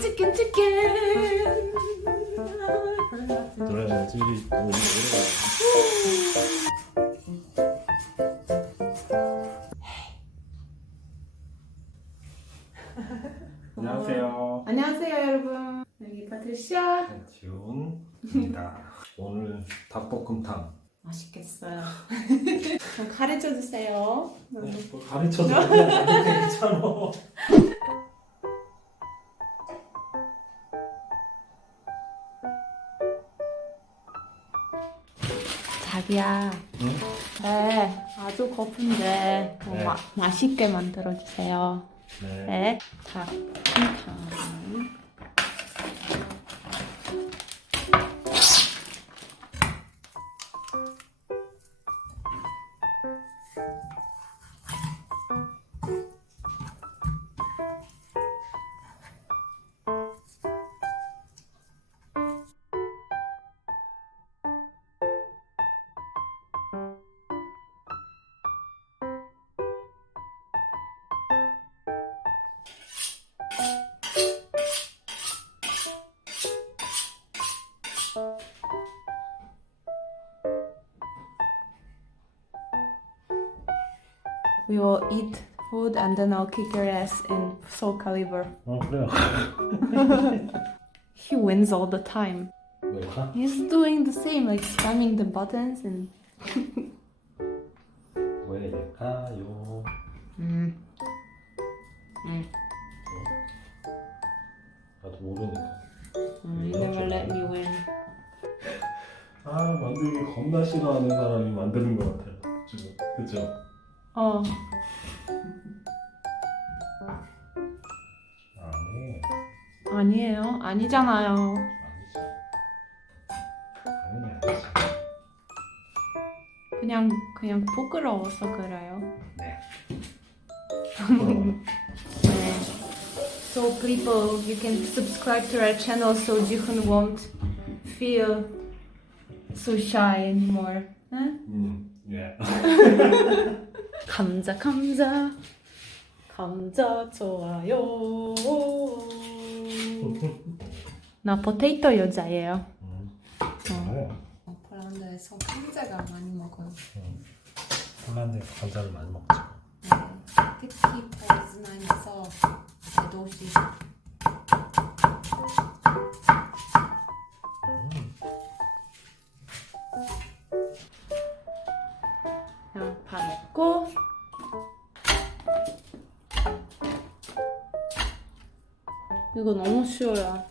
치킨. 들어야지. 안녕하세요. 안녕하세요 여러분. 여기 파트리샤. 지훈입니다. 오늘 닭볶음탕. 맛있겠어요. 가르쳐 주세요. 뭐 가르쳐줘. 괜찮아. 자기야. 응? 네, 아주 고픈데 네. 맛있게 만들어 주세요. 네. 네, 닭볶음탕. We will eat food and then I'll kick your ass in Soul Calibur. 그래요. He wins all the time. 왜일까? He's doing the same, like spamming the buttons and. 왜일까요? 나도 모르니까. You never let me win. 만들기 겁나 싫어하는 사람이 만드는 것 같아요. 지금 그죠? 어. 아니. 아니에요. 아니잖아요. 아니지. 당연히 아니지. 그냥 부끄러워서 그래요. 네. 네. So people, you can subscribe to our channel so Jihoon won't feel so shy anymore. 응? 예. 감자 좋아요. 나 포테이토 여자예요. 폴란드에서 감자가 많이 먹어요. 폴란드에서 감자를 많이 먹죠. 네, 특히 포즈난에서 대도시. 양파 넣고 이거 너무 쉬워요.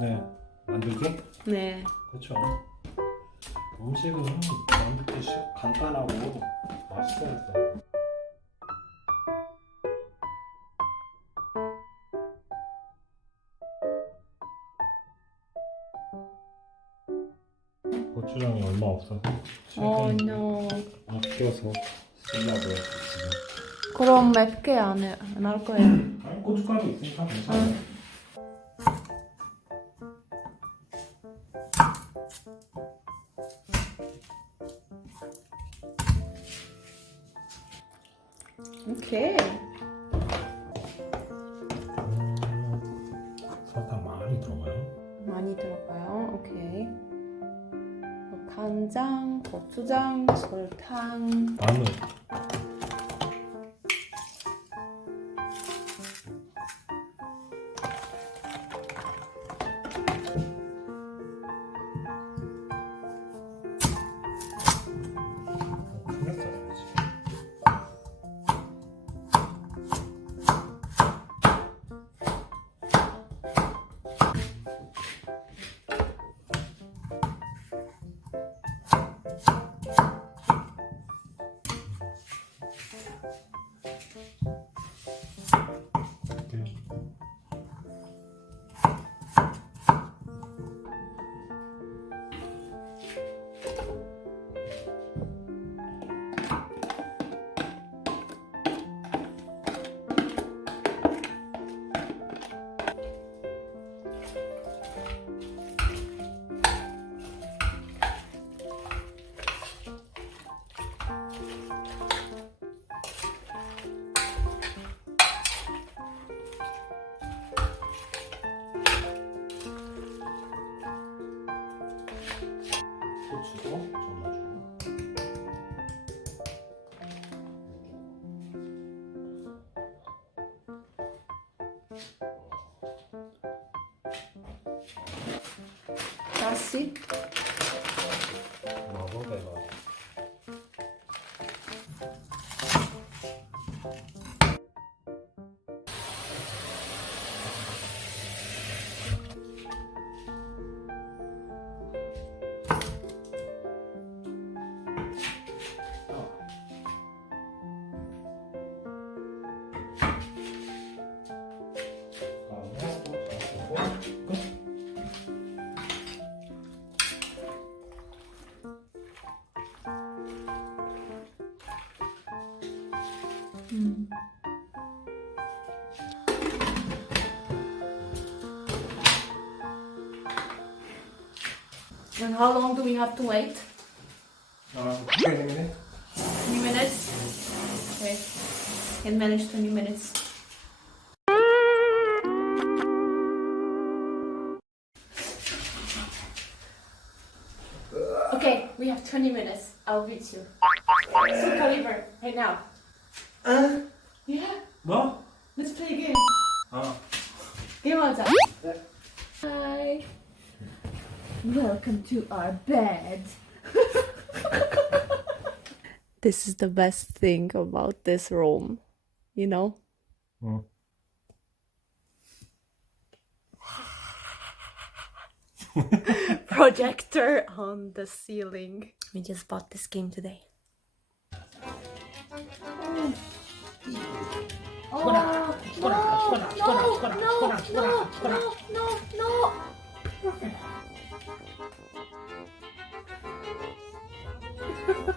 네. 만들기? 네. 그렇죠. 음식은 만들기 간단하고 맛있어야 돼. 고추장이 얼마 없어서 no. 아껴서 쓰려고요 지금. 그럼 맵게 안 할 거예요. 아니 고춧가루 있으니까 괜찮아요. 오케이. 설탕 많이 들어가요? 많이 들어가요. 오케이. 간장, 고추장, 설탕. 마늘. 고추도 좀 넣어주고. 다시. 먹어봐요. And how long do we have to wait? 20 minutes? 20 minutes? Okay. Can manage 20 minutes. Okay, we have 20 minutes. I'll beat you. Soul Calibur, right now. Yeah, 뭐? let's play a game. 아. 게임하자. Hi. Welcome to our bed. This is the best thing about this room, you know? 응. Projector on the ceiling. We just bought this game today. No.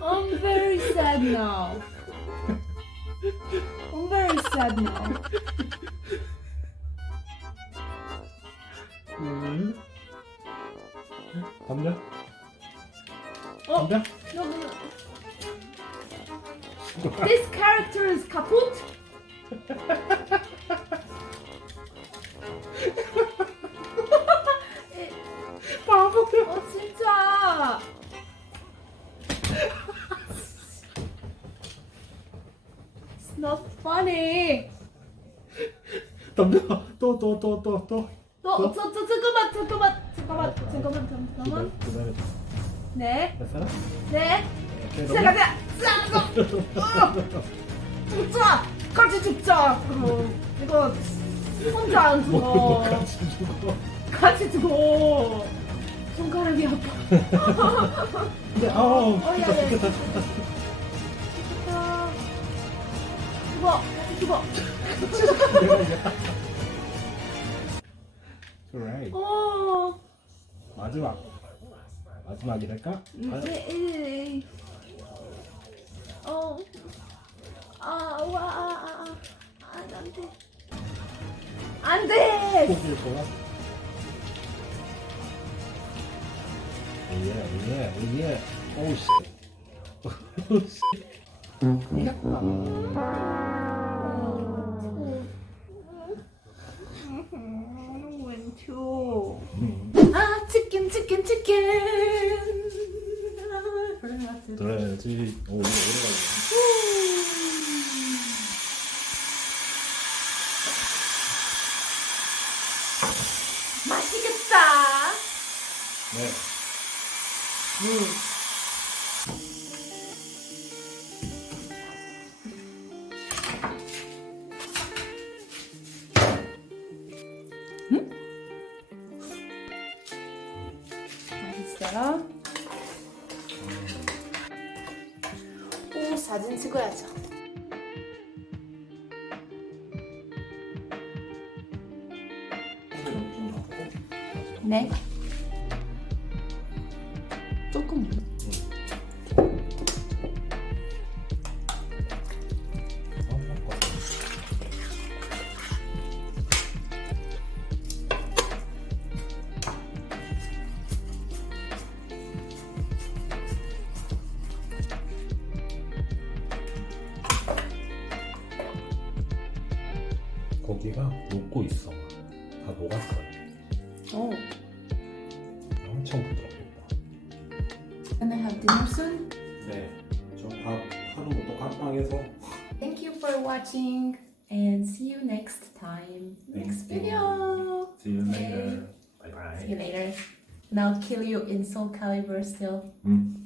I'm very sad now. I'm very sad now. 감자? Oh, 감자? no. This character is kaput. 바보야. 진짜. It's not funny. 감자. 또. 잠깐만. 기다려. 네. 됐어? 네. 오케이, 시작하자. 죽자. 같이 죽자. 이거 혼자 안 죽어. 같이 죽어. 같이 죽어. 손가락이 아파. 근데 야, 죽겠다. 죽어. 내가 이겼다. Alright. 마지막이랄까? 네. 안 돼. 포즈를 보아. 예. 오우 씨. 왼쪽. 치킨. 들어야지. 오, 오래 가지. 맛있겠다. 네. 맛있어요? 오, 사진 찍어야죠. 네. 조금. 고기가 녹고 있어. 다 녹았어요. 오. 엄청 부드럽겠다. eat dinner soon. 네, 저 밥 하는 것도 깜빵해서. Thank you for watching and see you next time. Next video. See you Okay. later. Bye bye. See you later. And I'll kill you in Soul Calibur still. 음.